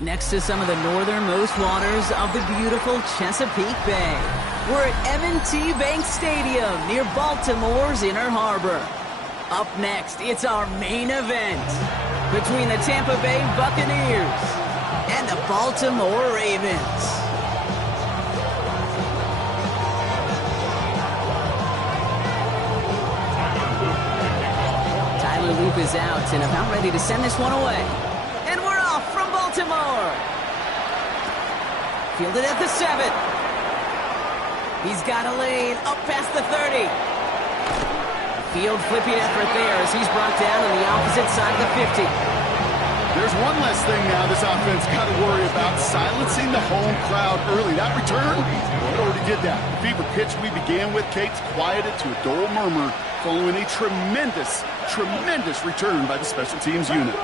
Next to some of the northernmost waters of the beautiful Chesapeake Bay, we're at M&T Bank Stadium near Baltimore's Inner Harbor. Up next, it's our main event between the Tampa Bay Buccaneers and the Baltimore Ravens. Tyler Loop is out and about ready to send this one away. And we're off from Baltimore. Fielded at the 7. He's got a lane up past the 30. Field flipping effort there as he's brought down on the opposite side of the 50. There's one less thing now this offense got to worry about, silencing the home crowd early. That return, it already did that. The fever pitch we began with, Kate's quieted to a dull murmur following a tremendous return by the special teams unit.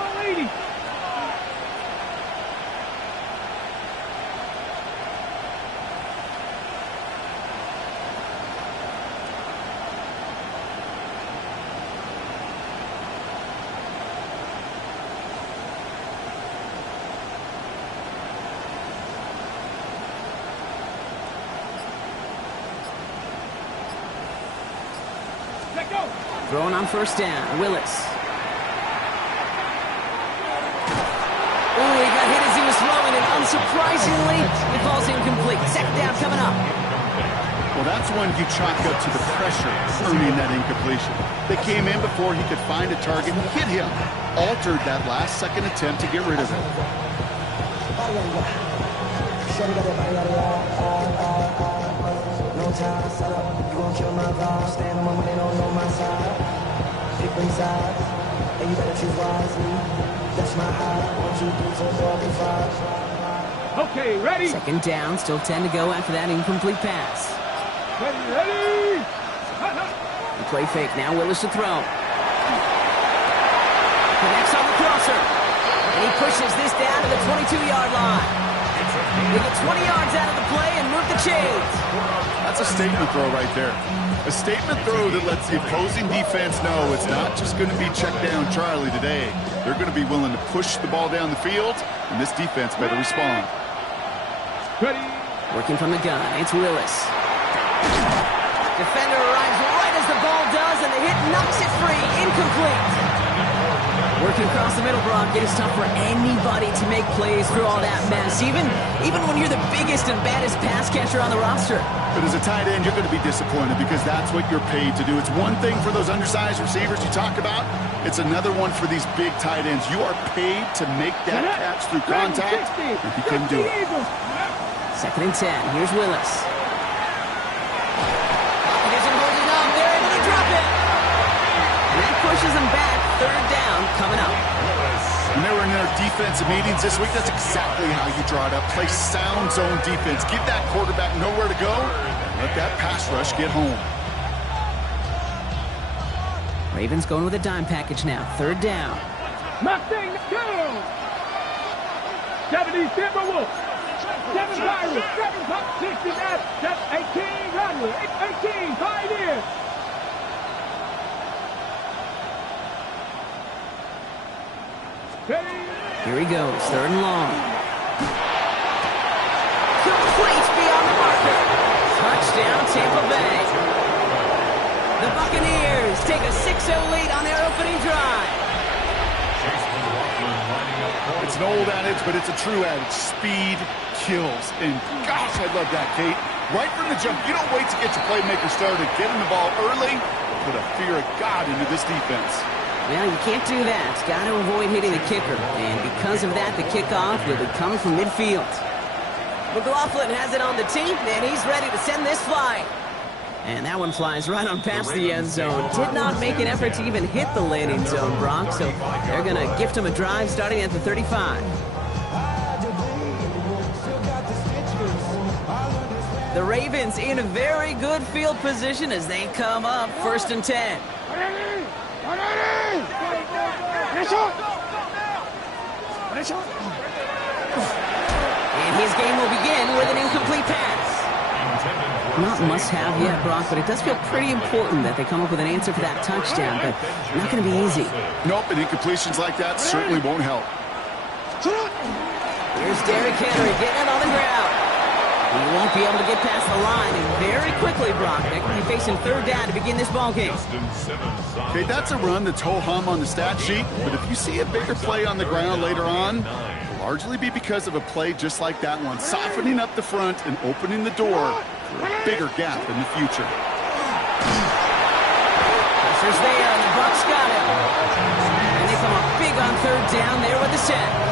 Throwing on first down, Willis. Oh, he got hit as he was throwing, and unsurprisingly, it falls incomplete. Second down coming up. Well, that's when you chalk up to the pressure earning that incompletion. They came in before he could find a target and hit him. Altered that last-second attempt to get rid of it. No time, set up, you gon' kill my vibe. Stand on my money, don't know my side. Pick them sides, and you better choose wisely. That's my high. 1, 2, 3, 4, 5. Okay, ready? Second down, still 10 to go after that incomplete pass. Ready? The play fake, now Willis to throw. Connects on the crosser. And he pushes this down to the 22-yard line. We get 20 yards out of the play and move the chains. That's a statement throw right there. A statement throw that lets the opposing defense know it's not just going to be check down Charlie today. They're going to be willing to push the ball down the field, and this defense better respond. Ready? Working from the gun, it's Willis. Defender arrives right as the ball does, and the hit knocks it free. Incomplete. Working across the middle, Brock, it is tough for anybody to make plays through all that mess, even when you're the biggest and baddest pass catcher on the roster. But as a tight end, you're going to be disappointed because that's what you're paid to do. It's one thing for those undersized receivers you talk about. It's another one for these big tight ends. You are paid to make that catch through contact, and he couldn't do it. Second and 10. Here's Willis. He isn't holding up. They're able to drop it. And that pushes them back. Third down coming up. When they were in their defensive meetings this week, that's exactly how you draw it up. Play sound zone defense. Give that quarterback nowhere to go, and let that pass rush get home. Ravens going with a dime package now. Third down. Mustang down. 70 Timberwolves. 7 Pirates. 7 Pup 69. 18 Rattlers. 18 Pioneers. Here he goes, third and long. Complete beyond the marker. Touchdown, Tampa Bay. The Buccaneers take a 6-0 lead on their opening drive. It's an old adage, but it's a true adage. Speed kills. And gosh, I love that, Kate. Right from the jump, you don't wait to get your playmaker started. Get him the ball early. Put a fear of God into this defense. Well, you can't do that. Got to avoid hitting the kicker. And because of that, the kickoff will be coming from midfield. McLaughlin has it on the tee, and he's ready to send this flying. And that one flies right on past the end zone. Did not make an effort to even hit the landing zone, Brock. So they're going to gift him a drive starting at the 35. The Ravens in a very good field position as they come up first and 10. And his game will begin with an incomplete pass. Not must-have yet, Brock, but it does feel pretty important that they come up with an answer for that touchdown, but not going to be easy. Nope, and incompletions like that certainly won't help. Here's Derrick Henry getting it on the ground. He won't be able to get past the line, and very quickly, Brock, they're going to be facing third down to begin this ballgame. Okay, that's a run that's ho-hum on the stat sheet, but if you see a bigger play on the ground later on, it'll largely be because of a play just like that one, softening up the front and opening the door for a bigger gap in the future. Pressure's there, and the Bucks got it. And they come up big on third down there with the set.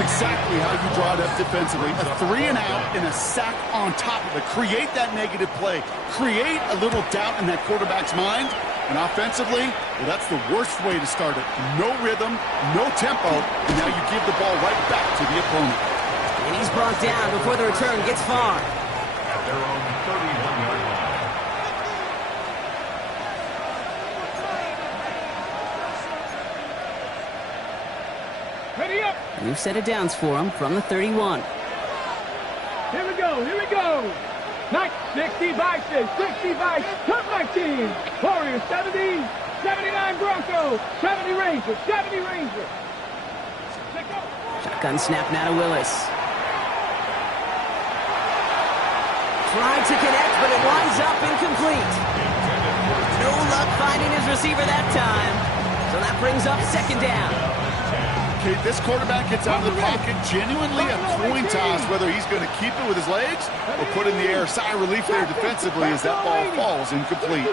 Exactly how you draw it up defensively. A 3-and-out and a sack on top of it. Create that negative play. Create a little doubt in that quarterback's mind. And offensively, well, that's the worst way to start it. No rhythm, no tempo, and now you give the ball right back to the opponent. And he's brought down before the return gets far. At their own 31-yard line. Ready up. New set of downs for him from the 31. Here we go. 65, top 19. Warriors 70, 79 Broncos, 70 Rangers, 70 Rangers. Shotgun snap now to Willis. Tried to connect, but it winds up incomplete. No luck finding his receiver that time. So that brings up second down. Okay, this quarterback gets out of the pocket, genuinely a coin toss, whether he's going to keep it with his legs or put in the air. Sigh of relief there defensively as that ball falls incomplete.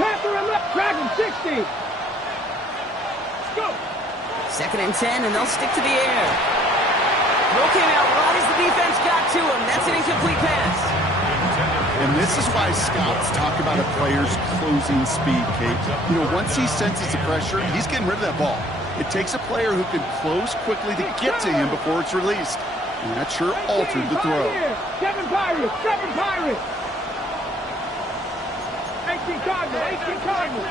Panther and left, Dragon 60. Go. 2nd and 10, and they'll stick to the air. Throw came out right as the defense got to him. That's an incomplete pass. And this is why scouts talk about a player's closing speed, Kate. You know, once he senses the pressure, he's getting rid of that ball. It takes a player who can close quickly to get to him before it's released. And that sure altered the throw. 7 Pirates, 7 Pirates. 18 Cardinals, 18 Cardinals.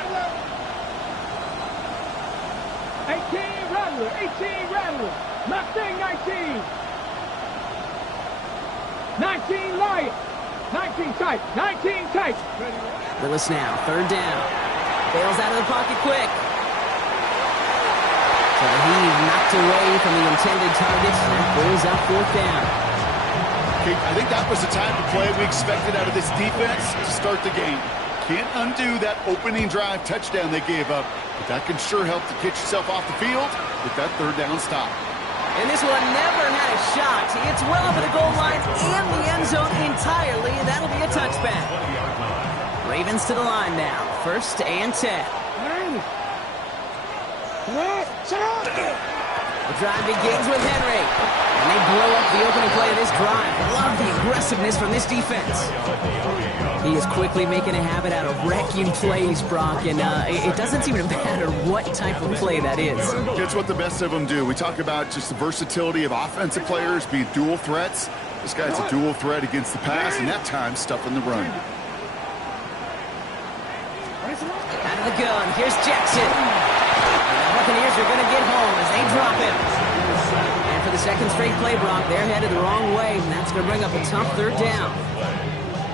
18 Rattler, 18 Rattler. Mustang 19. 19 Lion. 19 tight, 19 tight. Willis now, third down. Bails out of the pocket quick. So he knocked away from the intended target. That brings up fourth down. Okay, I think that was the type of play we expected out of this defense to start the game. Can't undo that opening drive touchdown they gave up, but that can sure help to get yourself off the field with that third down stop. And this one never had a shot. It's well over the goal line and the end zone entirely, and that'll be a touchback. Ravens to the line now. 1st and 10. The drive begins with Henry. And they blow up the opening play of this drive. Love the aggressiveness from this defense. He is quickly making a habit out of wrecking plays, Brock, and it doesn't seem to matter what type of play that is. It's what the best of them do. We talk about just the versatility of offensive players being dual threats. This guy's a dual threat against the pass, and that time stuffing the run. Out of the gun, here's Jackson. And the Buccaneers are going to get home as they drop him. And for the second straight play, Brock, they're headed the wrong way, and that's going to bring up a tough third down.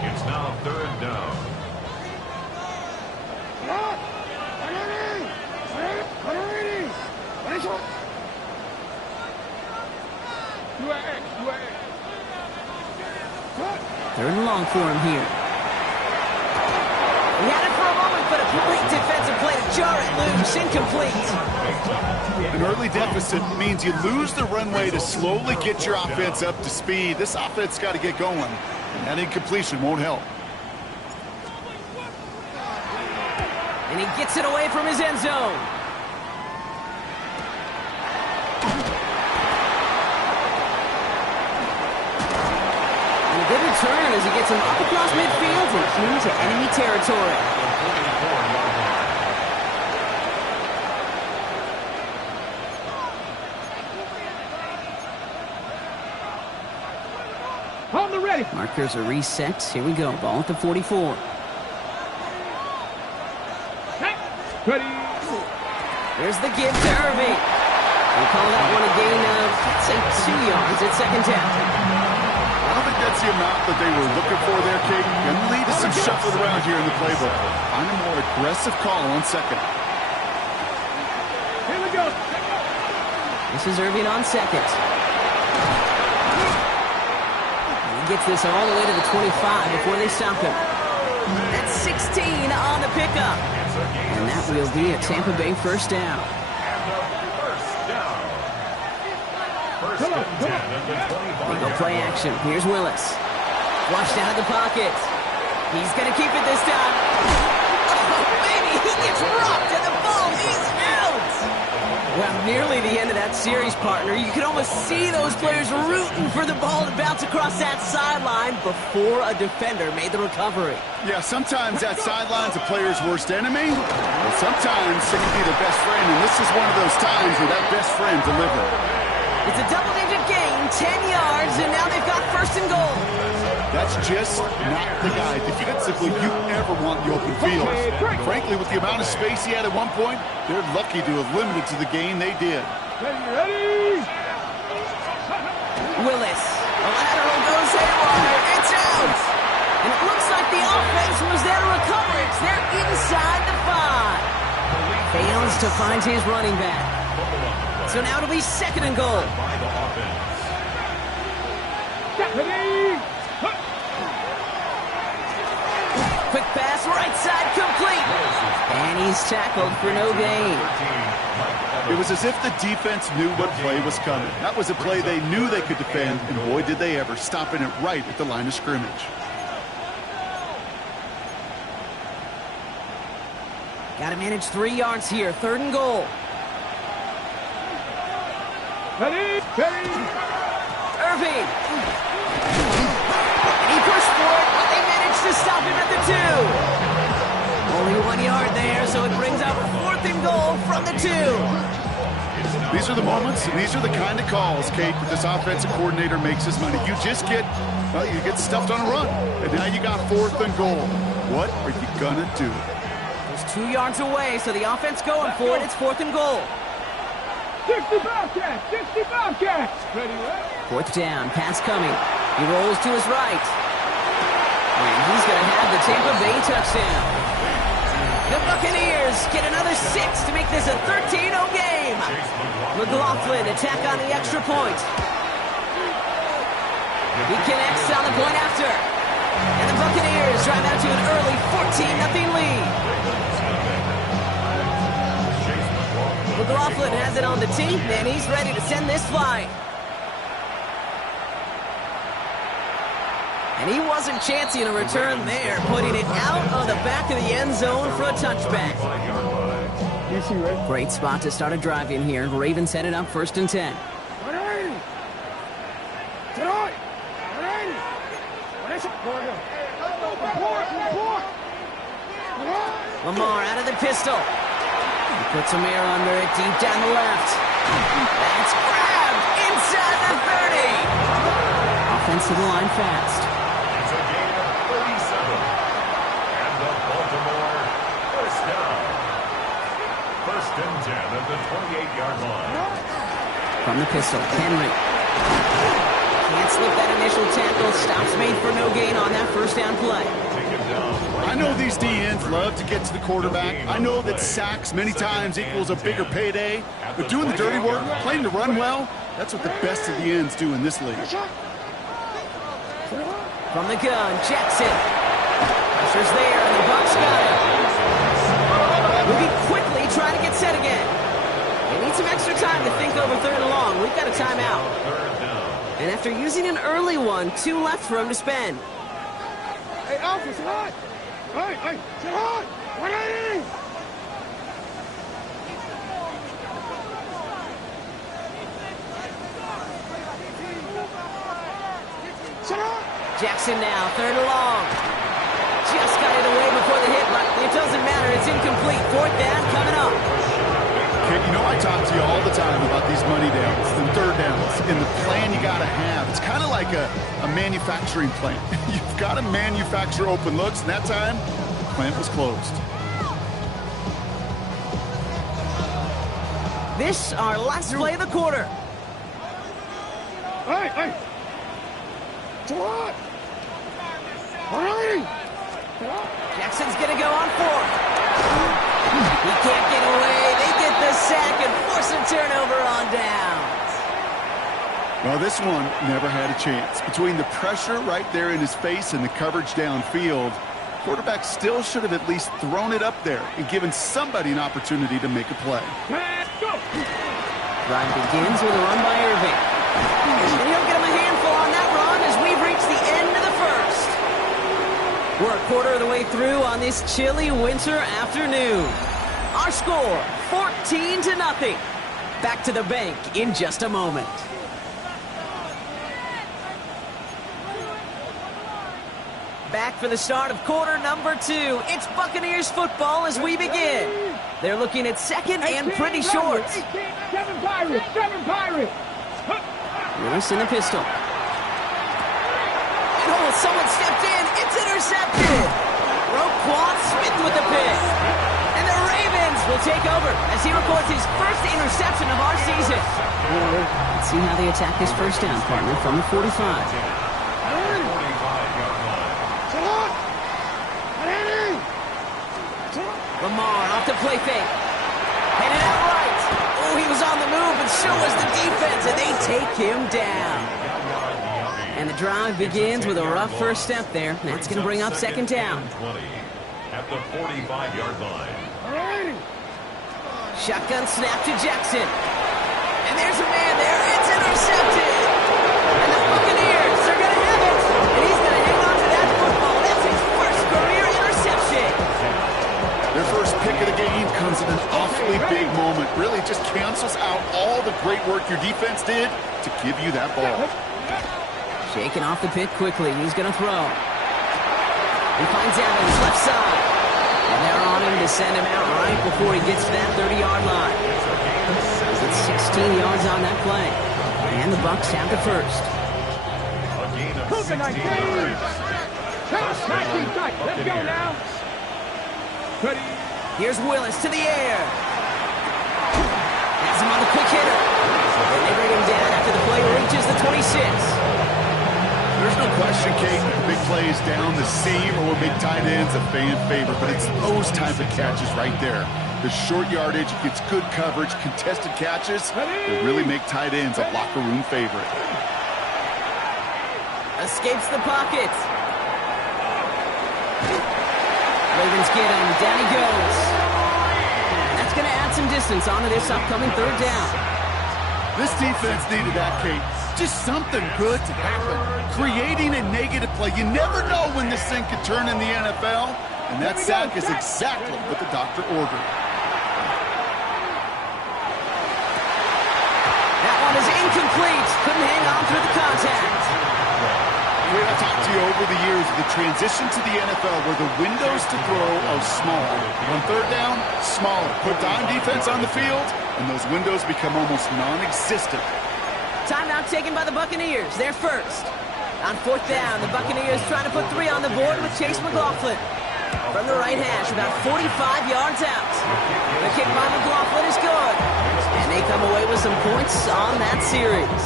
It's now third down. Third and long for him here. He had it for a moment, but a great defensive play to jar it loose, incomplete. An early deficit means you lose the runway to slowly get your offense up to speed. This offense got to get going, and that incompletion won't help. And he gets it away from his end zone. And a good return as he gets him up across midfield and into enemy territory. On the ready. Markers are reset. Here we go. Ball at the 44. Ready. There's the give to Irving. We'll call that one a gain of, let's say, 2 yards at second down. I don't think that's the amount that they were looking for there, Kate. And lead to some shuffling around here in the playbook. Find a more aggressive call on second. Here we go. This is Irving on second. He gets this all the way to the 25 before they stop him. That's 16 on the pickup. And that will be a Tampa Bay first down. They go play action. Here's Willis. Flushed out of the pocket. He's going to keep it this time. Oh, baby, he gets rocked and the ball is out. Well, nearly the end of that series, partner. You can almost see those players rooting for the ball to bounce across that sideline before a defender made the recovery. Yeah, sometimes that sideline's a player's worst enemy, but sometimes it can be the best friend, and this is one of those times where that best friend delivered. It's a double-digit gain, 10 yards, and now they've got first and goal. That's just not the guy defensively you ever want in the open field. Frankly, with the amount of space he had at one point, they're lucky to have limited to the gain they did. Ready? Willis. The lateral goes haywire. It's out. And it looks like the offense was there to recover. It's there inside the 5. Fails to find his running back. So now it'll be second and goal. Ready? Quick pass, right side, complete. And he's tackled for no gain. It was as if the defense knew what play was coming. That was a play they knew they could defend, and boy, did they ever, stopping it right at the line of scrimmage. Got to manage 3 yards here, third and goal. Ready? Irving. And he pushed for it, but they managed to stop him at the 2. Only 1 yard there, so it brings up fourth and goal from the 2. These are the moments, and these are the kind of calls, Kate, that this offensive coordinator makes his money. You just get, well, you get stuffed on a run, and now you got fourth and goal. What are you gonna do? It's 2 yards away, so the offense going for it. It's fourth and goal. 60 Bobcats! 60 Bobcats! Ready? Fourth down, pass coming. He rolls to his right. And he's going to have the Tampa Bay touchdown. The Buccaneers get another 6 to make this a 13-0 game. McLaughlin attack on the extra point. He connects on the point after. And the Buccaneers drive out to an early 14-0 lead. McLaughlin has it on the tee, and he's ready to send this flying. And he wasn't chancing a return there, putting it out of the back of the end zone for a touchback. Great spot to start a drive in here. Ravens headed up first and 10. Lamar out of the pistol. He puts some air under it deep down the left. That's grabbed inside the 30. Offense to the line fast. It's a gain of 37. And the Baltimore first down. First and 10 at the 28-yard line. From the pistol, Henry. Can't slip that initial tackle. Stops made for no gain on that first down play. I know these DNs love to get to the quarterback. I know that sacks many times equals a bigger payday. But doing the dirty work, playing to run well, that's what the best of the ends do in this league. From the gun, Jackson. Pressure's there, and the Bucks got it. Moving quickly, trying to get set again. They need some extra time to think over third and long. We've got a timeout. And after using an early one, 2 left for him to spend. Hey, Alpha, sit hot! Hey, sit hot! 180! Sit hot! Jackson now, third and long. Just got it away before the hit, but it doesn't matter. It's incomplete. Fourth down coming up. Kid, you know I talk to you all the time about these money downs and third downs and the plan you got to have. It's kind of like a manufacturing plant. You've got to manufacture open looks, and that time, the plant was closed. This, our last play of the quarter. Hey! Sit hot! 180! Jackson's going to go on 4. He can't get away. They get the sack and force a turnover on down. Well, this one never had a chance. Between the pressure right there in his face and the coverage downfield, quarterback still should have at least thrown it up there and given somebody an opportunity to make a play. Let's go. Drive begins with a run by Irving. And he'll get him a handful on that run as we've reached the end of the first. We're a quarter of the way through on this chilly winter afternoon. Our score, 14-0. Back to the bank in just a moment. Back for the start of quarter number 2. It's Buccaneers football as we begin. They're looking at second and pretty short. 7 Pirates, 7 Pirates. Willis in the pistol. And oh, someone stepped in. It's intercepted. Roquan Smith with the pick. And the Ravens will take over as he records his first interception of our season. Let's see how they attack this first down, partner, from the 45. Lamar off the play fake. Headed out right. Oh, he was on the move, and so was the defense, and they take him down. And the drive begins with a rough first step there. That's going to bring up second down. At the 45-yard line. Shotgun snap to Jackson. And there's a man there. It's intercepted. And the Buccaneers are going to have it. And he's going to hang on to that football. That's his first career interception. Their first pick of the game comes at an awfully big moment. Really just cancels out all the great work your defense did to give you that ball. Shaking off the pick quickly. He's going to throw. He finds Evans left side. And they're on him to send him out right before he gets to that 30-yard line. It's 16 yards on that play. And the Bucks have the first. A gain of 16 yards. Let's go now. Ready. Here's Willis to the air. Has him on the quick hitter. And they bring him down after the play reaches the 26. There's no question, Kate, big plays down the seam or big tight ends a fan favorite, but it's those type of catches right there. The short yardage gets good coverage, contested catches that really make tight ends a locker room favorite. Escapes the pocket. Ravens get him. Down he goes. That's going to add some distance onto this upcoming third down. This defense needed that, Kate. Just something good to happen. Creating a negative play. You never know when this thing could turn in the NFL, and that sack is exactly what the doctor ordered. That one is incomplete. Couldn't hang on through the contact. I've talked to you over the years of the transition to the NFL where the windows to throw are small. On third down, smaller. Put dime defense on the field, and those windows become almost non-existent. Timeout taken by the Buccaneers. They're first. On fourth down, the Buccaneers trying to put 3 on the board with Chase McLaughlin. From the right hash, about 45 yards out. The kick by McLaughlin is good. And they come away with some points on that series.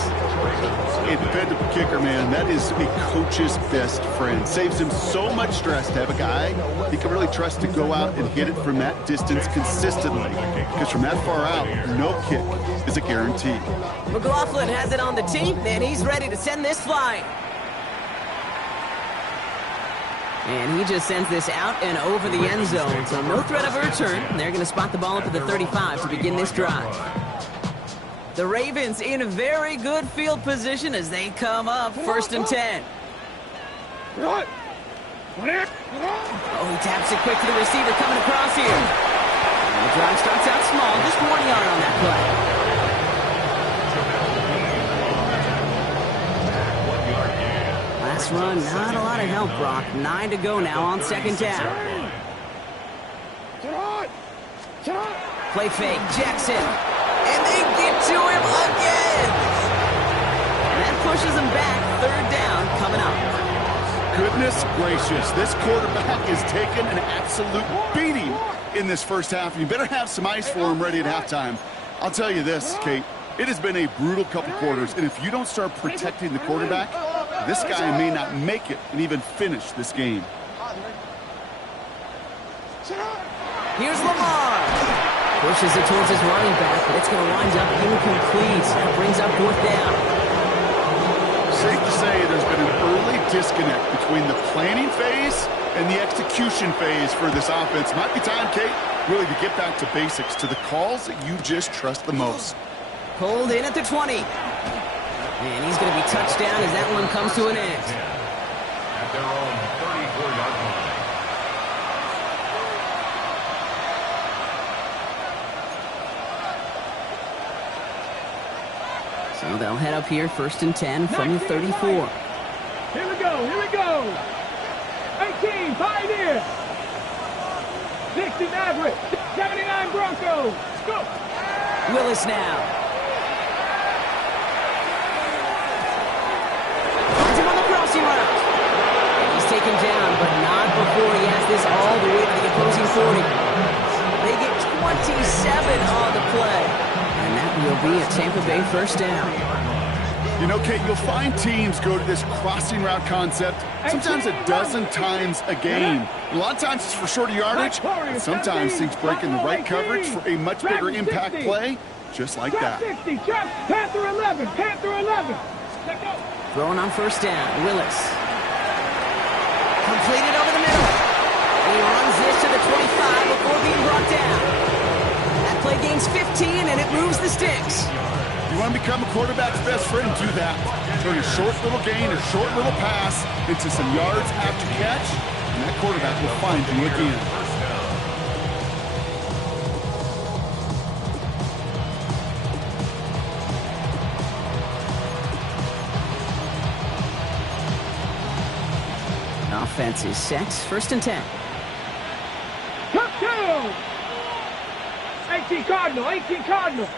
A dependable kicker, man, that is a coach's best friend. Saves him so much stress to have a guy he can really trust to go out and hit it from that distance consistently. Because from that far out, no kick is a guarantee. McLaughlin has it on the tee, and he's ready to send this flying. And he just sends this out and over the end zone, so no threat of a return. They're going to spot the ball up at the 35 to begin this drive. The Ravens in a very good field position as they come up first and 10. Oh, he taps it quick to the receiver coming across here. And the drive starts out small, just 1 yard on that play. Last run, not a lot of help, Brock. 9 to go now on second down. Play fake, Jackson. And they get to him again. And that pushes him back. Third down coming up. Goodness gracious, this quarterback is taking an absolute beating in this first half. You better have some ice for him ready at halftime. I'll tell you this, Kate, it has been a brutal couple quarters, and if you don't start protecting the quarterback, this guy may not make it and even finish this game. Here's Lamar. Pushes it towards his running back, but it's going to wind up incomplete. That brings up fourth down. safe to say there's been an early disconnect between the planning phase and the execution phase for this offense. Might be time, Kate, really to get back to basics, to the calls that you just trust the most. Pulled in at the 20. And he's going to be touched down as that one comes to an end. At their own 34-yard line. So they'll head up here, 1st and 10 from the 34. Here we go, here we go. 18, Pioneer. 60 Maverick. 79 Broncos. Go. Willis now. Puts him on the crossing route. And he's taken down, but not before he has this all the way to the opposing 40. They get 27 on the play. And that will be a Tampa Bay 1st down. You know, Kate, you'll find teams go to this crossing route concept sometimes a dozen times a game. A lot of times it's for shorter yardage, but sometimes things break in the right coverage for a much bigger impact play, just like that. 60, Panther 11, Panther 11. Throwing on 1st down, Willis. Completed over the middle. He runs this to the 25 before being brought down. That play gains 15, and it moves the sticks. You want to become a quarterback's best friend, do that. Turn a short little gain or short little pass into some yards after catch, and that quarterback will find you again. Offense is set, 1st and 10. Touchdown! 18 Cardinal, 18 Cardinal.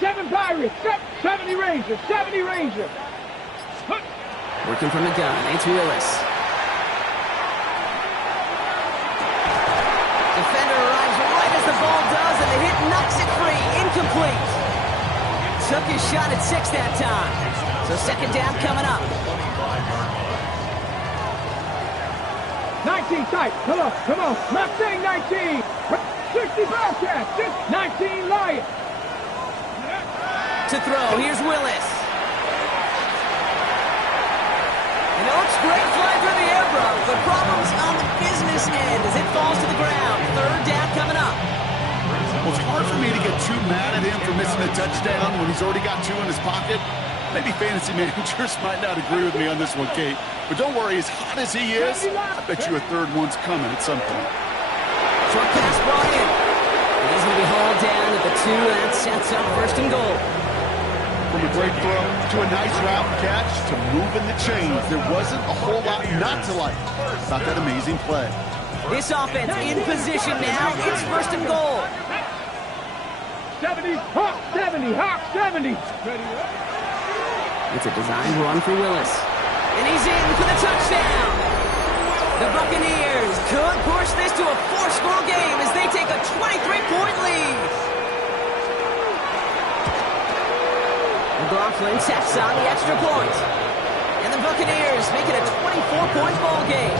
7 Pirates, 70 Rangers, 70 Rangers. Working from the gun, it's Willis. Defender arrives right as the ball does, and the hit knocks it free. Incomplete. Took his shot at 6 that time. So 2nd down coming up. 19 tight, come on. Not saying 19. 60 Bobcats, 19 Lions. To throw, here's Willis. And it looks great flying through the air, bro. But problems on the business end as it falls to the ground. 3rd down coming up. Well, it's hard for me to get too mad at him for missing a touchdown when he's already got 2 in his pocket. Maybe fantasy managers might not agree with me on this one, Kate. But don't worry, as hot as he is, I bet you a 3rd one's coming at some point. Short pass brought in. And he's going to be hauled down at the 2. That sets up 1st and goal. From a great throw to a nice route catch to moving the chains, there wasn't a whole lot not to like about that amazing play. This offense in position now. It's 1st and goal. 70, Hawk 70, Hawk 70. It's a designed run for Willis. And he's in for the touchdown. The Buccaneers could push this to a 4-score game as they take a 23-point lead. McLaughlin sets on the extra point. And the Buccaneers make it a 24-point ball game.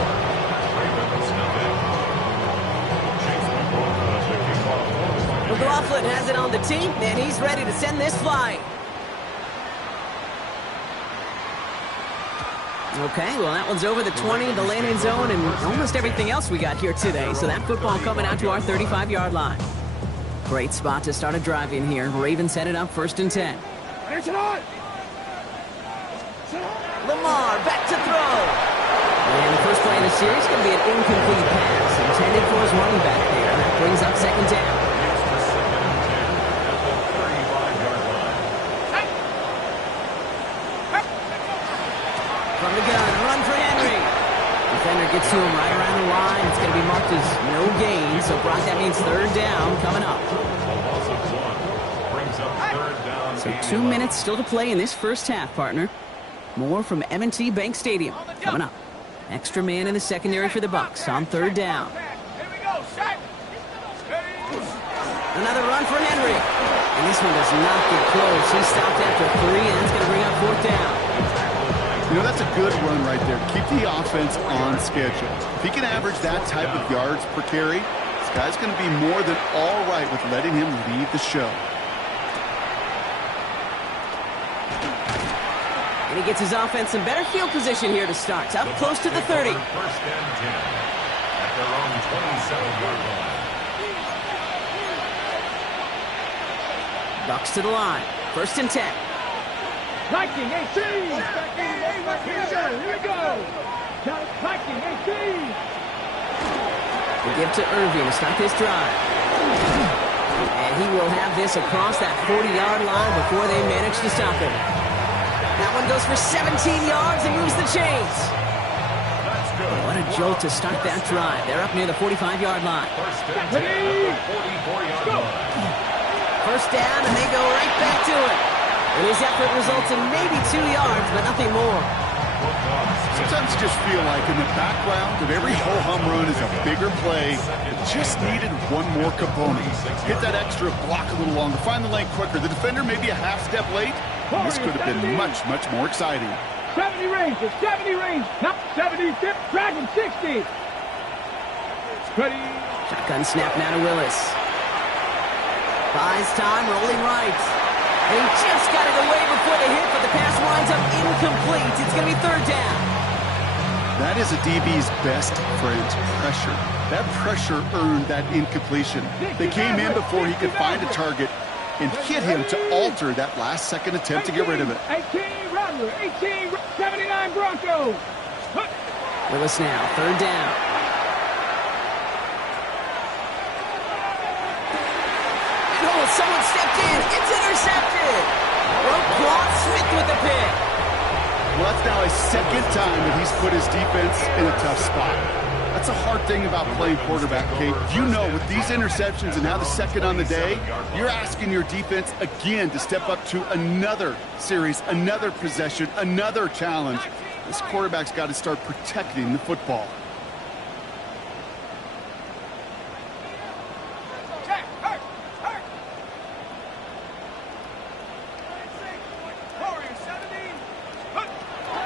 McLaughlin has it on the team, and he's ready to send this flying. Okay, well, that one's over the 20, the landing zone, and almost everything else we got here today. So that football coming out to our 35-yard line. Great spot to start a drive in here. Ravens set it up 1st and 10. Lamar back to throw. And the first play in the series is going to be an incomplete pass intended for his running back there. That brings up 2nd down. From the gun, run for Henry. Defender gets to him right around the line. It's going to be marked as no gain. So, Brock, that means 3rd down coming up. So 2 minutes still to play in this first half, partner. More from M&T Bank Stadium coming up. Extra man in the secondary for the Bucks on 3rd down. Another run for Henry. And this one does not get close. He stopped after 3, and that's going to bring up 4th down. You know, that's a good run right there. Keep the offense on schedule. If he can average that type of yards per carry, this guy's going to be more than all right with letting him lead the show. And he gets his offense in better field position here to start. Up close to the 30. First and 10 at their own 27-yard line. Bucks to the line. First and 10. Viking 18. Here we go. Viking 18. They give to Irving to start this drive. And he will have this across that 40-yard line before they manage to stop him. That one goes for 17 yards and moves the chains. That's good. What a jolt to start that drive. They're up near the 45-yard line. First and 10 at the 44-yard line. First down, and they go right back to it. And his effort results in maybe 2 yards, but nothing more. Sometimes you just feel like in the background of every ho-hum run is a bigger play. It just needed one more component. Hit that extra block a little longer. Find the lane quicker. The defender maybe a half step late. This could have been much, much more exciting. 70 range, 70 range, not 70, dragon 60. Ready. Shotgun snap now to Willis. Buys time, rolling right. And he just got it away before the hit, but the pass winds up incomplete. It's going to be third down. That is a DB's best friend, pressure. That pressure earned that incompletion. They came in before he could find a target and hit him to alter that last-second attempt to get rid of it. 18 Rattler, 18 79 Broncos. Willis now, third down. Oh, someone stepped in. It's intercepted. Roquan Smith with the pick. Well, that's now his second time that he's put his defense in a tough spot. That's a hard thing about playing quarterback, Kate. You know, with these interceptions and now the second on the day, you're asking your defense again to step up to another series, another possession, another challenge. This quarterback's got to start protecting the football.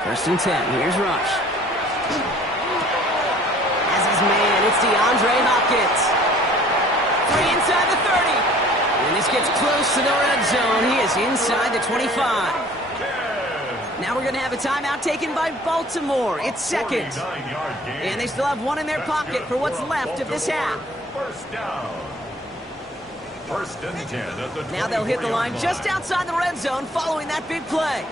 First and 10. Here's Rush. As his man, it's DeAndre Hopkins. Free inside the 30. And this gets close to the red zone. He is inside the 25. Now we're going to have a timeout taken by Baltimore. It's second. And they still have one in their pocket for what's left of this half. First down. First and 10 at the 24-yard line. Now they'll hit the line just outside the red zone following that big play.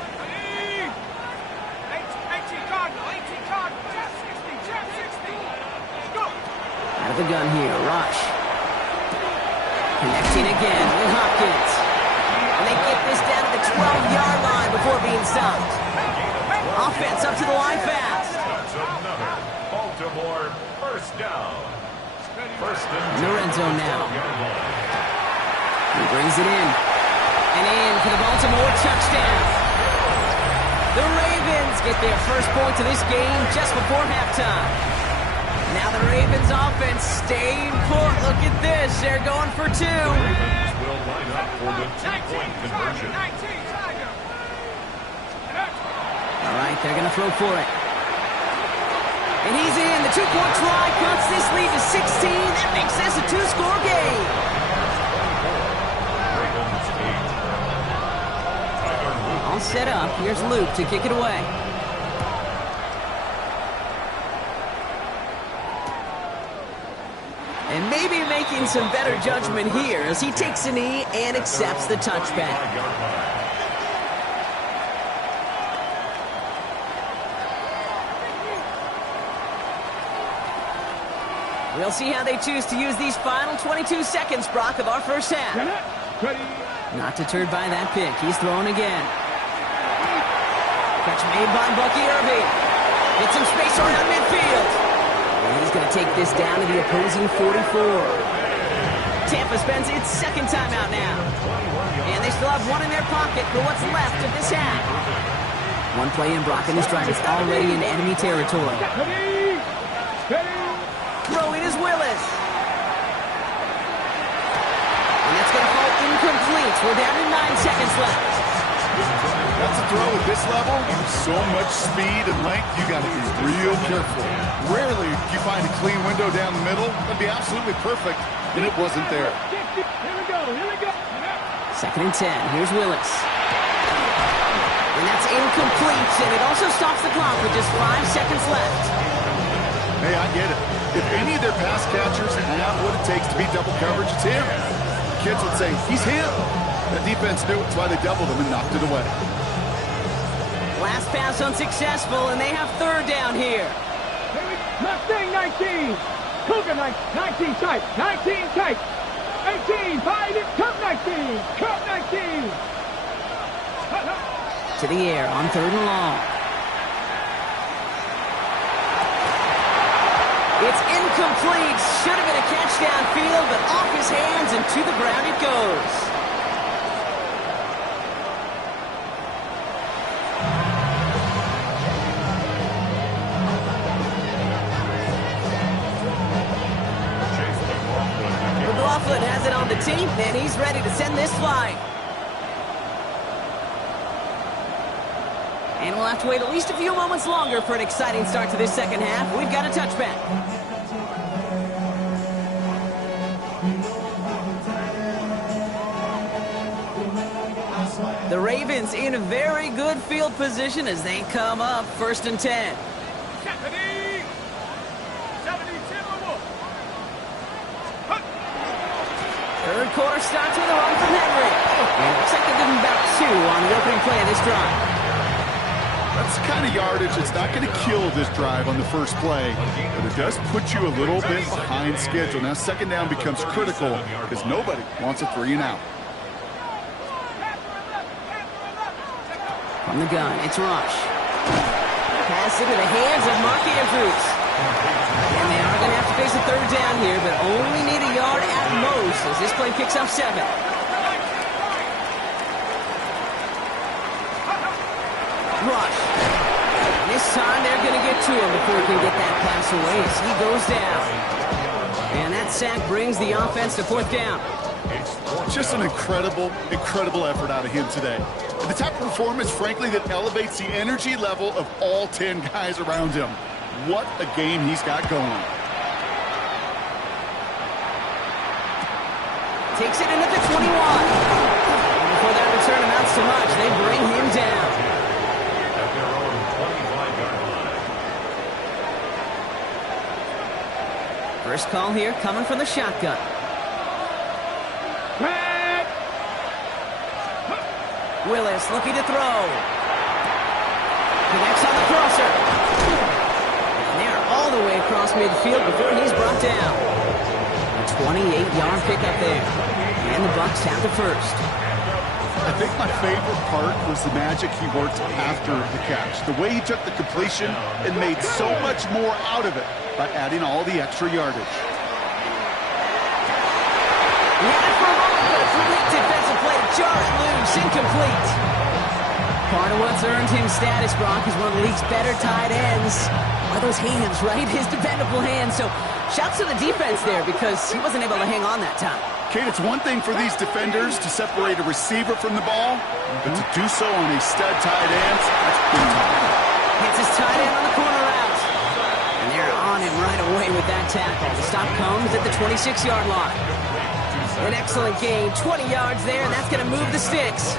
Out of the gun here, Rush. Connecting again with Hopkins. And they get this down to the 12-yard line before being stopped. Offense up to the line fast. That's another Baltimore first down. First and 10 in the red zone now. 12-yard line. He brings it in. And in for the Baltimore touchdown. The Ravens get their first point to this game just before halftime. Now the Ravens offense staying put. Look at this. They're going for two. Ravens will line up for the two-point conversion. All right, they're going to throw for it. And he's in. The two-point try cuts this lead to 16. That makes this a two-score game. Ravens 8. All set up. Here's Luke to kick it away. And maybe making some better judgment here as he takes a knee and accepts the touchback. We'll see how they choose to use these final 22 seconds, Brock, of our first half. Not deterred by that pick. He's throwing again. Catch made by Bucky Irving. Get some space around midfield. And he's going to take this down to the opposing 44. Tampa spends its second timeout now. And they still have one in their pocket for what's left of this half. One play in, Brock, and this drive is already in enemy territory. Throwing is Willis. And that's going to fall incomplete. We're down to 9 seconds left. That's a throw at this level. So much speed and length, you got to be real careful. Rarely do you find a clean window down the middle. That'd be absolutely perfect, and it wasn't there. Here we go. Second and 10. Here's Willis. And that's incomplete, and it also stops the clock with just 5 seconds left. Hey, I get it. If any of their pass catchers have what it takes to beat double coverage, it's him. Kids would say, he's him. The defense knew it, that's why they doubled him and knocked it away. Last pass unsuccessful, and they have third down here. Mustang 19. Cougar 19 tight. 19 tight. 18, 5, Cup 19. Cup 19. To the air on third and long. It's incomplete. Should have been a catch downfield, but off his hands and to the ground it goes. McLaughlin has it on the team, and he's ready to send this flying. And we'll have to wait at least a few moments longer for an exciting start to this second half. We've got a touchback. The Ravens in a very good field position as they come up 1st and 10. 70. 72. Third quarter starts with a run from Henry. And it looks like they give him about 2 on the opening play of this drive. That's the kind of yardage that's not going to kill this drive on the first play, but it does put you a little bit behind schedule. Now second down becomes critical because nobody wants a 3 and out. From the gun, it's Rush. Pass into the hands of Mark Andrews. And they are going to have to face a third down here, but only need a yard at most as this play picks up 7. Rush. This time they're going to get to him before he can get that pass away as he goes down. And that sack brings the offense to 4th down. Just an incredible effort out of him today. The type of performance, frankly, that elevates the energy level of all 10 guys around him. What a game he's got going. Takes it in at the 21. And before that return amounts to much, they bring him down. At their own 25-yard line. First call here coming from the shotgun. Willis looking to throw. Connects on the crosser. And they're all the way across midfield before he's brought down. A 28-yard pickup there. And the Bucks have the first. I think my favorite part was the magic he worked after the catch. The way he took the completion and made so much more out of it by adding all the extra yardage. Defensive play to Charlie loose, incomplete. Part of what's earned him status, Brock, is one of the league's better tight ends. Are those hands, right? His dependable hands. So shouts to the defense there because he wasn't able to hang on that time. Kate, it's one thing for these defenders to separate a receiver from the ball, but to do so on a stud tight end, that's big time. Hits his tight end on the corner route. And they're on him right away with that tackle. The stop comes at the 26-yard line. An excellent gain, 20 yards there, and that's going to move the sticks.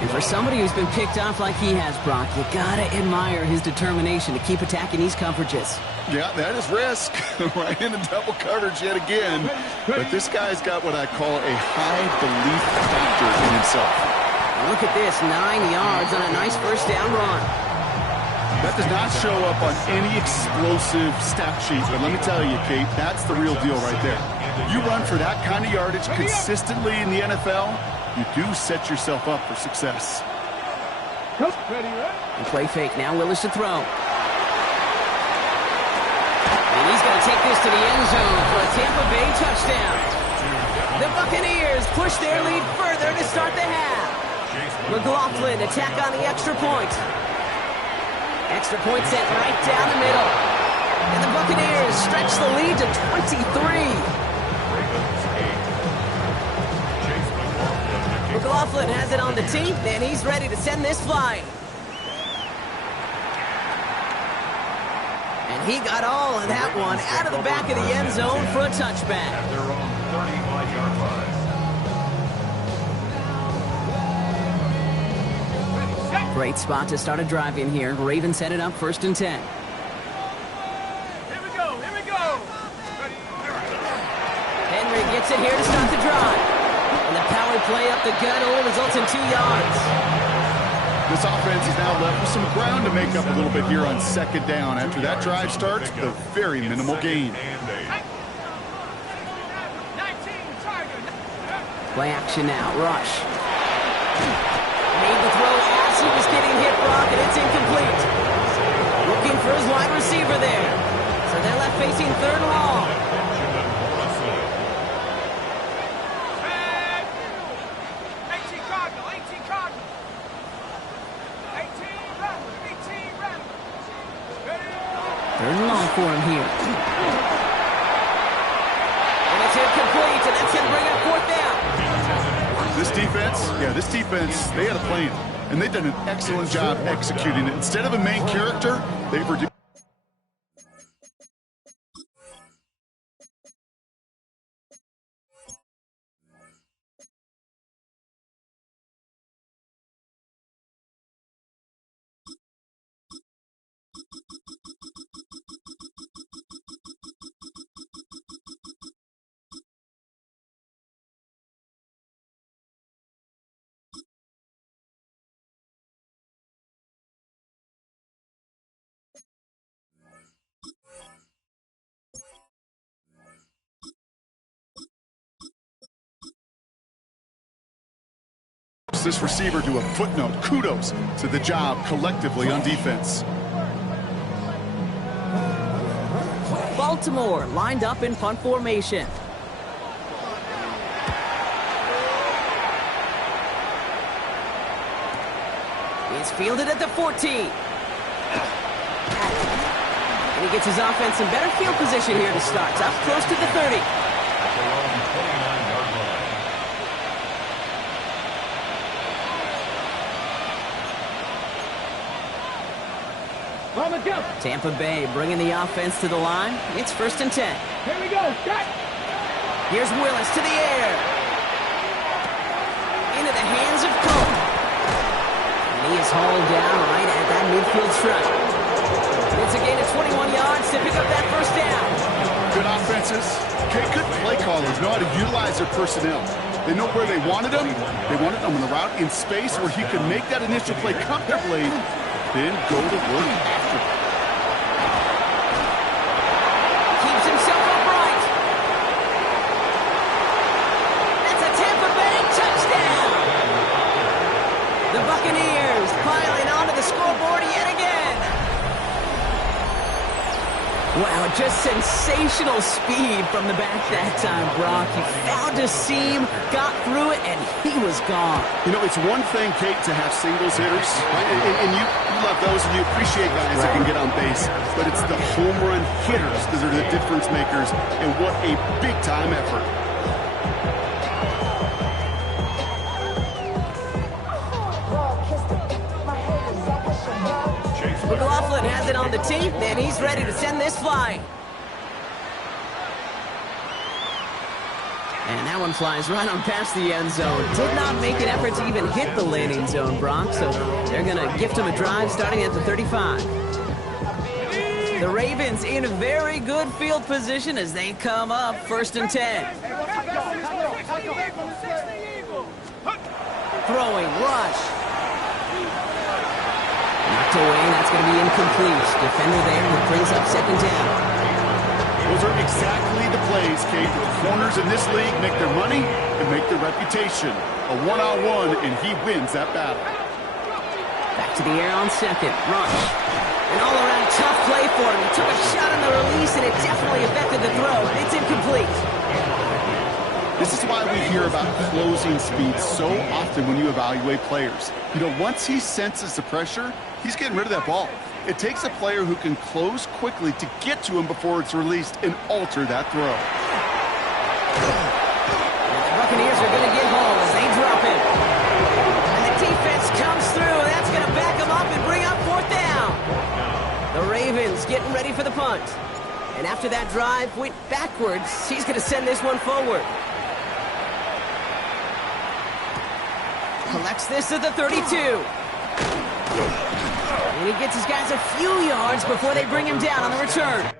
And for somebody who's been picked off like he has, Brock, you got to admire his determination to keep attacking these coverages. Yeah, that is risk. Right into double coverage yet again. But this guy's got what I call a high belief factor in himself. And look at this, 9 yards on a nice first down run. That does not show up on any explosive stat sheet, but let me tell you, Kate, that's the real deal right there. You run for that kind of yardage consistently in the NFL, you do set yourself up for success. And play fake now, Willis to throw. And he's going to take this to the end zone for a Tampa Bay touchdown. The Buccaneers push their lead further to start the half. McLaughlin attack on the extra point. Extra point sent right down the middle. And the Buccaneers stretch the lead to 23. McLaughlin has it on the tee, and he's ready to send this flying. And he got all of that one out of the back of the end zone for a touchback. At their own 35-yard line. Great spot to start a drive in here. Ravens headed up 1st and 10. Here we go. Henry gets it here to start the drive. And the power play up the gut only results in 2 yards. This offense is now left with some ground to make up a little bit here on 2nd down. After that drive starts, the very minimal gain. Play action now. Rush. Made the throw as he was getting hit, Brock, and it's incomplete. Looking for his wide receiver there. So they're left facing 3rd and long. Third and long for him here. And it's incomplete, and that's going to bring up 4th down. This defense, they had a plan, and they've done an excellent job executing it. Instead of a main character, they've reduced. This receiver to a footnote. Kudos to the job collectively on defense. Baltimore lined up in punt formation. He's fielded at the 14. And he gets his offense in better field position here to start. Up close to the 30. Tampa Bay bringing the offense to the line. It's 1st and 10. Here we go. Shot. Here's Willis to the air. Into the hands of Cole. And he is hauled down right at that midfield stripe. It's a gain of 21 yards to pick up that 1st down. Good offenses. Okay, good play callers know how to utilize their personnel. They know where they wanted them. They wanted them on the route in space where he could make that initial play comfortably, then go to work after. Keeps himself upright. That's a Tampa Bay touchdown. The Buccaneers piling onto the scoreboard yet again. Wow, just sensational speed from the back that time, Brock. He found a seam, got through it, and he was gone. You know, it's one thing, Kate, to have singles hitters, right? And you love those, and you appreciate guys that can get on base. But it's the home run hitters that are the difference makers, and what a big-time effort. McLaughlin has it on the tee, and he's ready to send this flying. And that one flies right on past the end zone. Did not make an effort to even hit the landing zone, Brock, so they're going to gift him a drive starting at the 35. The Ravens in a very good field position as they come up 1st and 10. Throwing, rush. Knocked away, that's going to be incomplete. Defender there that brings up 2nd down. Those are exactly the plays, Kate. The corners in this league make their money and make their reputation. A one-on-one, and he wins that battle. Back to the air on 2nd. Rush. An all-around tough play for him. He took a shot on the release, and it definitely affected the throw. It's incomplete. This is why we hear about closing speed so often when you evaluate players. You know, once he senses the pressure, he's getting rid of that ball. It takes a player who can close quickly to get to him before it's released and alter that throw. The Buccaneers are going to get home as they drop it. And the defense comes through. That's going to back them up and bring up 4th down. The Ravens getting ready for the punt. And after that drive went backwards, he's going to send this one forward. Collects this at the 32. And he gets his guys a few yards before they bring him down on the return.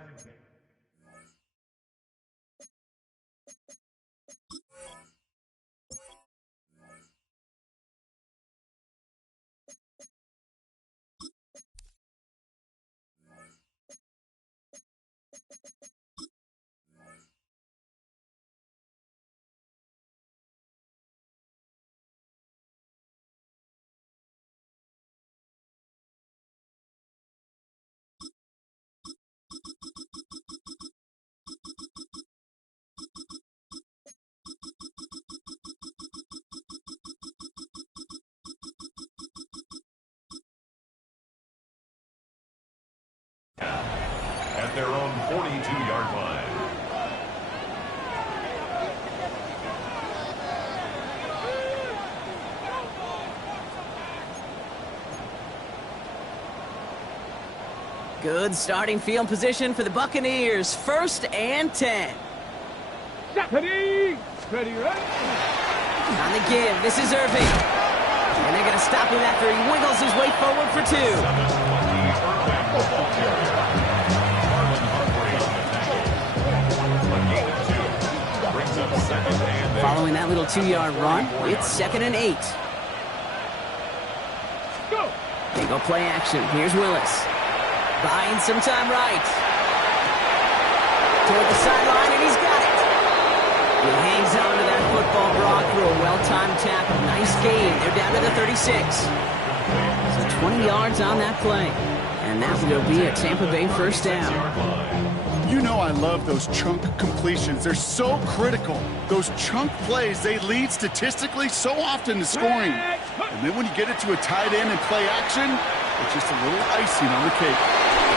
At their own 42-yard line. Good starting field position for the Buccaneers. 1st and 10. Ready, ready, ready. On the give, this is Irving. And they're going to stop him after he wiggles his way forward for 2. Following that little 2-yard run, it's 2nd and 8. Go. They go play action. Here's Willis. Buying some time right. Toward the sideline, and he's got it. He hangs on to that football, Brock, through a well-timed tackle. Nice game. They're down to the 36. So 20 yards on that play. And that will be a Tampa Bay 1st down. You know I love those chunk completions. They're so critical. Those chunk plays, they lead statistically so often to scoring. And then when you get it to a tight end and play action, it's just a little icing on the cake.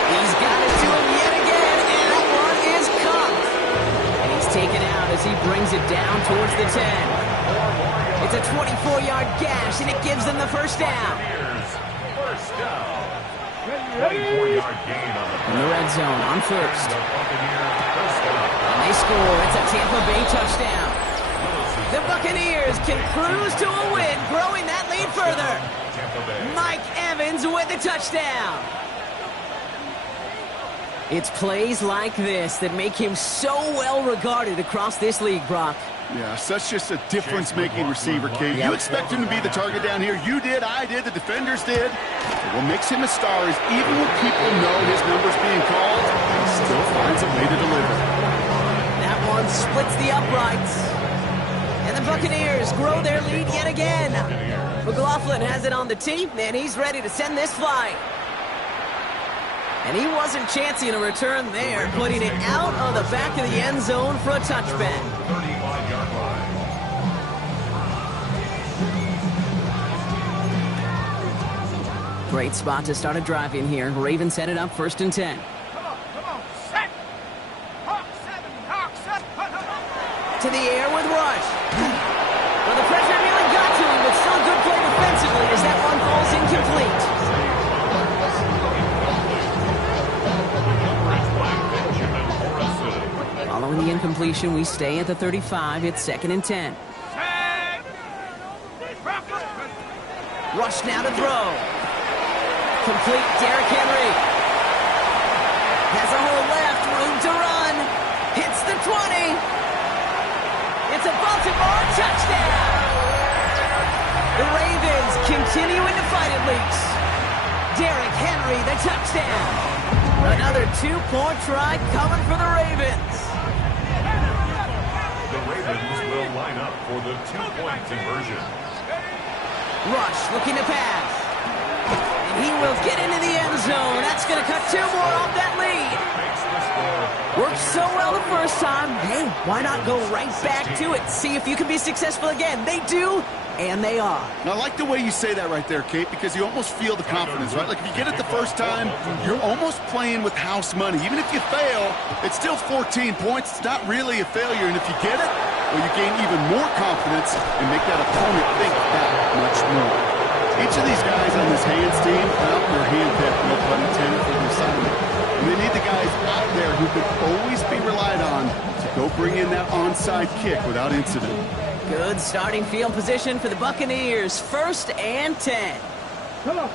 He's got it to him yet again, and that one is caught. And he's taken out as he brings it down towards the 10. It's a 24-yard gash, and it gives them the 1st down. First down. 24-yard gain on In the red zone on 1st. And they score. It's a Tampa Bay touchdown. The Buccaneers can cruise to a win, growing that lead further. Mike Evans with the touchdown. It's plays like this that make him so well regarded across this league, Brock. Yeah, such just a difference-making receiver, Kate. You expect him to be the target down here. You did, I did, the defenders did. But what makes him a star is even when people know his number's being called, he still finds a way to deliver. That one splits the uprights. And the Buccaneers grow their lead yet again. McLaughlin has it on the tee, and he's ready to send this flying. And he wasn't chancing a return there, putting it out on the back of the end zone for a touchback. 35-yard line. Great spot to start a drive in here. Ravens set it up 1st and 10. Come on, set. Hawk 7. To the air with Rush. Well, the pressure nearly got to him, but still a good play defensively as that one falls incomplete. Following the incompletion, we stay at the 35. It's 2nd and 10. Rush now to throw. Complete. Derrick Henry has a hole left, room to run. Hits the 20. It's a Baltimore touchdown. The Ravens continuing to fight it loose. Derrick Henry, the touchdown. Another 2-point try coming for the Ravens. The Ravens will line up for the 2-point conversion. Rush looking to pass. And he will get into the end zone. That's going to cut 2 more off that lead. Worked so well the first time. Hey, why not go right back to it? See if you can be successful again. They do, and they are. Now, I like the way you say that right there, Kate, because you almost feel the confidence, right? Like, if you get it the first time, you're almost playing with house money. Even if you fail, it's still 14 points. It's not really a failure. And if you get it, well, you gain even more confidence and make that opponent think that much more. Each of these guys on this Hands team, well, they're handpicked, no pun intended, for the assignment. And they need the guys out there who can always be relied on to go bring in that onside kick without incident. Good starting field position for the Buccaneers. 1st and 10. Come on.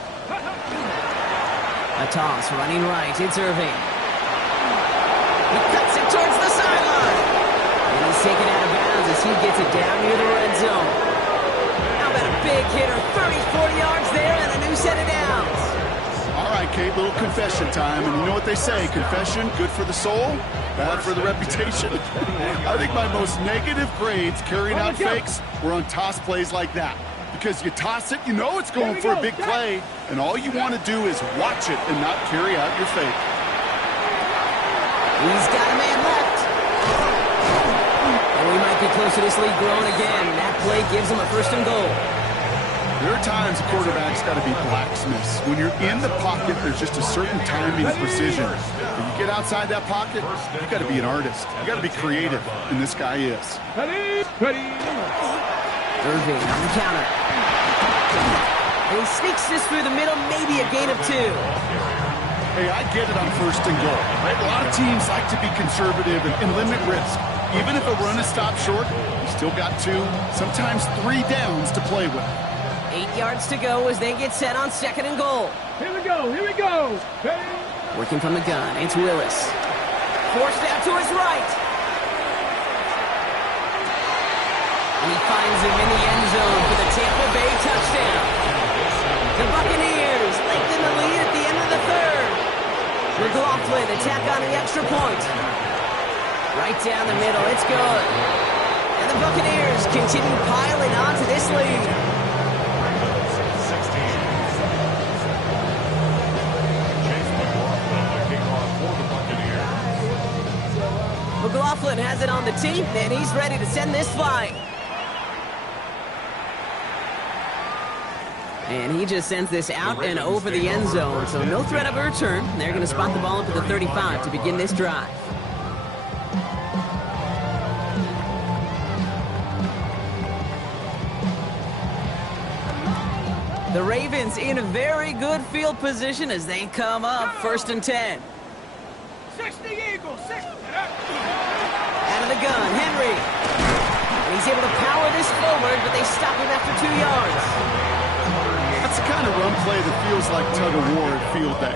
A toss running right. It's Irving. He cuts it towards the sideline. And he's taken out of bounds as he gets it down near the red zone. How about a big hitter? 30, 40 yards there and a new set of downs. All right, Kate, little confession time. And you know what they say, confession, good for the soul, bad for the reputation. I think my most negative grades carrying out fakes were on toss plays like that. Because you toss it, you know it's going for a big play, and all you want to do is watch it and not carry out your fake. He's got a man left. And we might be close to this lead growing again. That play gives him a 1st and goal. There are times a quarterback's got to be blacksmiths. When you're in the pocket, there's just a certain timing and precision. When you get outside that pocket, you got to be an artist. You got to be creative, and this guy is. Ready. Irving on the counter. And he sneaks this through the middle, maybe a gain of 2. Hey, I get it on 1st and goal. Right? A lot of teams like to be conservative and limit risk. Even if a run is stopped short, you still got 2, sometimes 3 downs to play with. 8 yards to go as they get set on 2nd and goal. Here we go. Ready. Working from the gun, it's Willis. Forced out to his right. And he finds him in the end zone for the Tampa Bay touchdown. The Buccaneers lengthen the lead at the end of the 3rd. McLaughlin attack on the extra point. Right down the middle, it's good. And the Buccaneers continue piling on to this lead. McLaughlin has it on the tee, and he's ready to send this flying. And he just sends this out and over the end zone, so no threat of a return. They're going to spot the ball up at the 35 to begin this drive. The Ravens in a very good field position as they come up 1st and 10. 60 Eagles, 60. Out of the gun, Henry. And he's able to power this forward, but they stop him after 2 yards. That's the kind of run play that feels like tug-of-war at field day.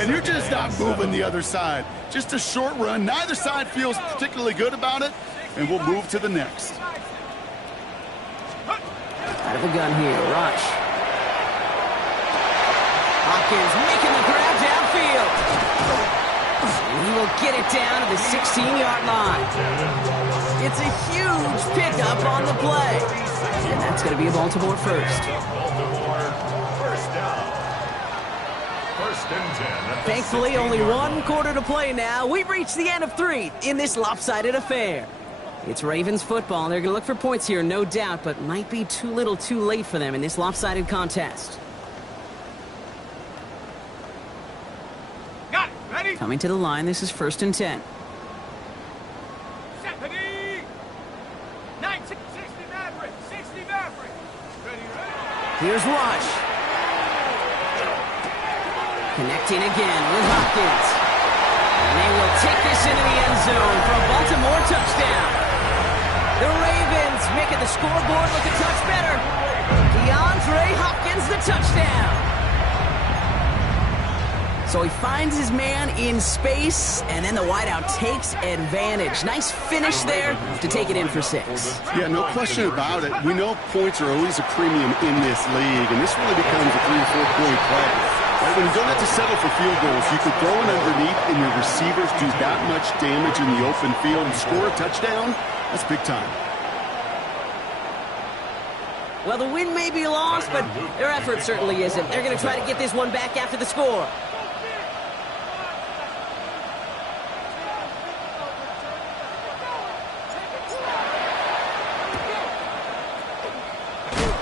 And you're just not moving the other side. Just a short run. Neither side feels particularly good about it, and we'll move to the next. Out of the gun here, Rush. Hopkins making the grab downfield. And he will get it down to the 16-yard line. It's a huge pickup on the play. And that's going to be a Baltimore 1st. Thankfully, only 1 quarter to play now. We've reached the end of 3 in this lopsided affair. It's Ravens football. They're going to look for points here, no doubt, but might be too little too late for them in this lopsided contest. Got it. Ready. Coming to the line, this is 1st and 10. 70. 19. 60 Maverick. 60 Maverick. Ready. Here's Rush. Connecting again with Hopkins. And they will take this into the end zone for a Baltimore touchdown. The Ravens making the scoreboard look a touch better. DeAndre Hopkins, the touchdown. So he finds his man in space, and then the wideout takes advantage. Nice finish there to take it in for 6. Yeah, no question about it. We know points are always a premium in this league, and this really becomes a 3 or 4 point play. Right, when you don't have to settle for field goals, you can throw it underneath, and your receivers do that much damage in the open field and score a touchdown. That's big time. Well, the win may be lost, but their effort certainly isn't. They're going to try to get this one back after the score.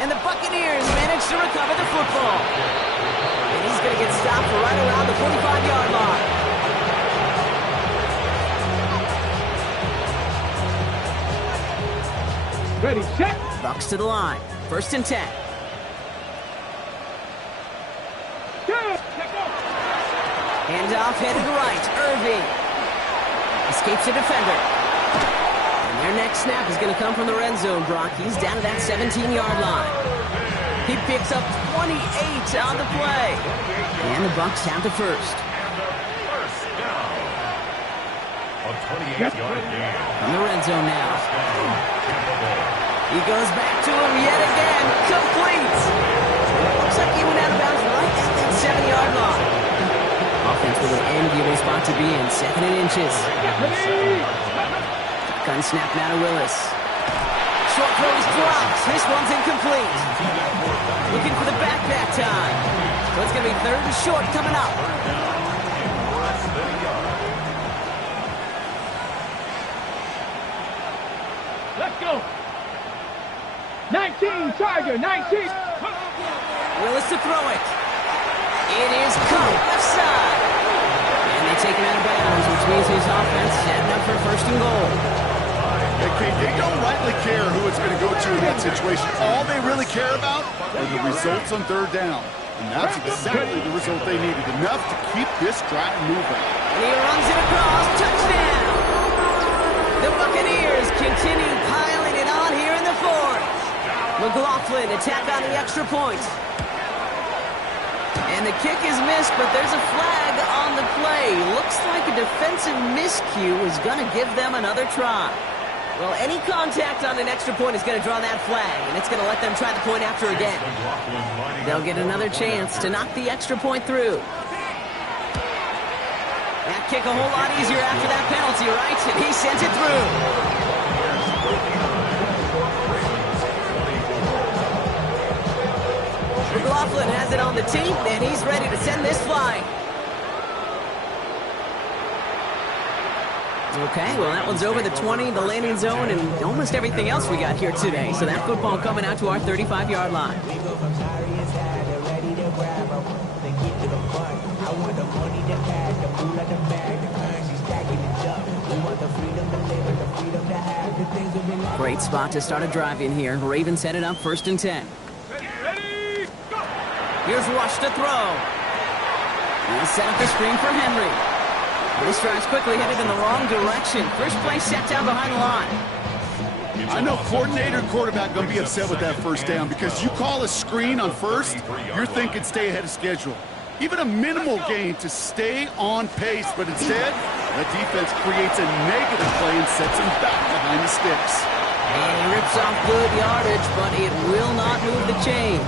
And the Buccaneers manage to recover the football. And he's going to get stopped right around the 45-yard line. Ready, set. Bucks to the line. 1st and 10. Handoff headed right. Irving escapes a defender. And their next snap is going to come from the red zone, Brock. He's down to that 17-yard line. He picks up 28 on the play. And the Bucks have the first. And the first down. A 28-yard gain. From the red zone now. He goes back to him yet again. Complete. Looks like he went out of bounds right at that 7-yard line. Offense with an enviable spot to be in. 2nd and inches. Gun snap now to Willis. Short throw is dropped. This one's incomplete. Looking for the back time. So it's going to be 3rd and short coming up. Let's go. 19, Tiger, 19. Willis to throw it. It is caught left side. And they take him out of bounds, which means his offense setting up for 1st and goal. Okay, they don't rightly care who it's going to go to in that situation. All they really care about are the results on 3rd down. And that's exactly the result they needed. Enough to keep this drive moving. And he runs it across. Touchdown! The Buccaneers continue piling it on here in the 4th. McLaughlin attack on the extra point. And the kick is missed, but there's a flag on the play. Looks like a defensive miscue is going to give them another try. Well, any contact on an extra point is going to draw that flag, and it's going to let them try the point after again. They'll get another chance to knock the extra point through. That kick a whole lot easier after that penalty, right? And he sends it through. McLaughlin has it on the tee, and he's ready to send this flying. Okay, well, that one's over the 20, the landing zone, and almost everything else we got here today. So that football coming out to our 35-yard line. Great spot to start a drive in here. Ravens headed up 1st and 10. Here's Rush to throw. And set up the screen for Henry. This drive's quickly headed in the wrong direction. First play set down behind the line. I know coordinator and quarterback going to be upset with that 1st down because you call a screen on 1st, you're thinking stay ahead of schedule. Even a minimal gain to stay on pace, but instead, the defense creates a negative play and sets him back behind the sticks. And he rips off good yardage, but it will not move the chains.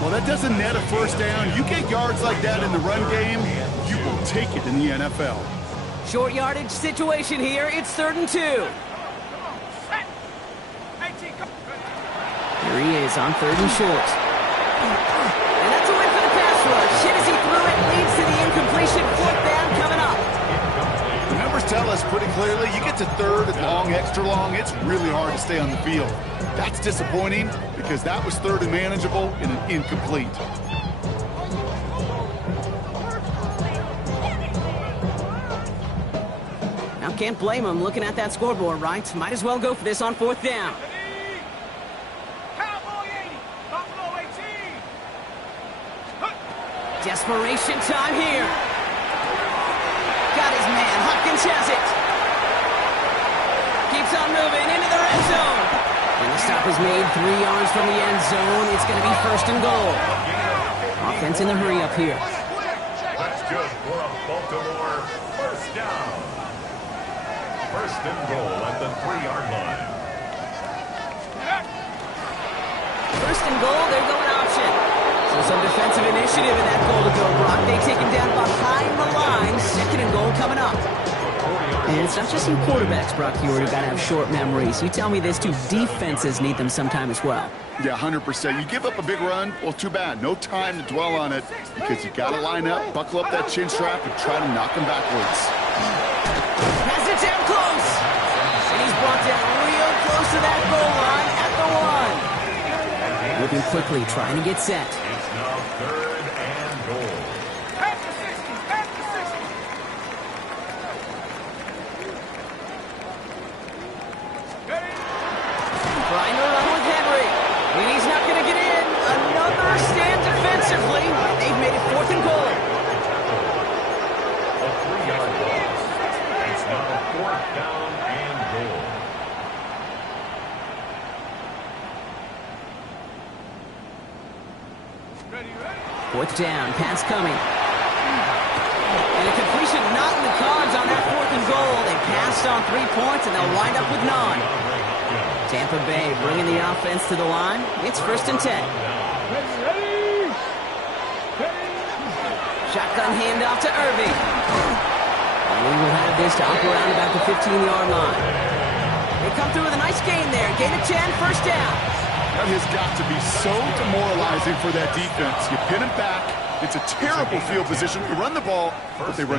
Well, that doesn't net a 1st down. You get yards like that in the run game, you will take it in the NFL. Short yardage situation here. It's 3rd and 2. Here he is on 3rd and short. And that's a win for the pass rush. Hit as he threw it, leads to the incompletion. 4th down coming up. The numbers tell us pretty clearly, you get to 3rd and long, extra long, it's really hard to stay on the field. That's disappointing because that was 3rd and manageable and an incomplete. Now can't blame him looking at that scoreboard, right? Might as well go for this on 4th down. Desperation time here. Got his man. Hopkins has it. Keeps on moving into the red zone. And the stop is made 3 yards from the end zone. It's going to be 1st and goal. Offense in the hurry up here. That's good for a Baltimore 1st down. 1st and goal at the 3-yard line. 1st and goal, they're going option. So some defensive initiative in that goal to go, Brock. They take him down behind the line. 2nd and goal coming up. And it's not just some quarterbacks, Brock. You already got to have short memories. You tell me this too. Defenses need them sometime as well. Yeah, 100%. You give up a big run, well, too bad. No time to dwell on it because you got to line up, buckle up that chin strap, and try to knock them backwards. Has it down close. And he's brought down real close to that goal line at the 1. Moving quickly, trying to get set. It's now 3rd and goal. Trying to run with Henry. And he's not going to get in. Another stand defensively. They've made it 4th and goal. A 3-yard loss. It's now 4th down and goal. fourth down. Pass coming. And a completion not in the cards on that 4th and goal. They passed on 3 points, and they'll wind up with 9. Tampa Bay bringing the offense to the line. It's 1st and 10. Shotgun handoff to Irving. And we will have this to up around about the 15-yard line. They come through with a nice gain there. Gain of 10, 1st down. That has got to be so demoralizing for that defense. You pin it back. It's a terrible field position. You run the ball, but they run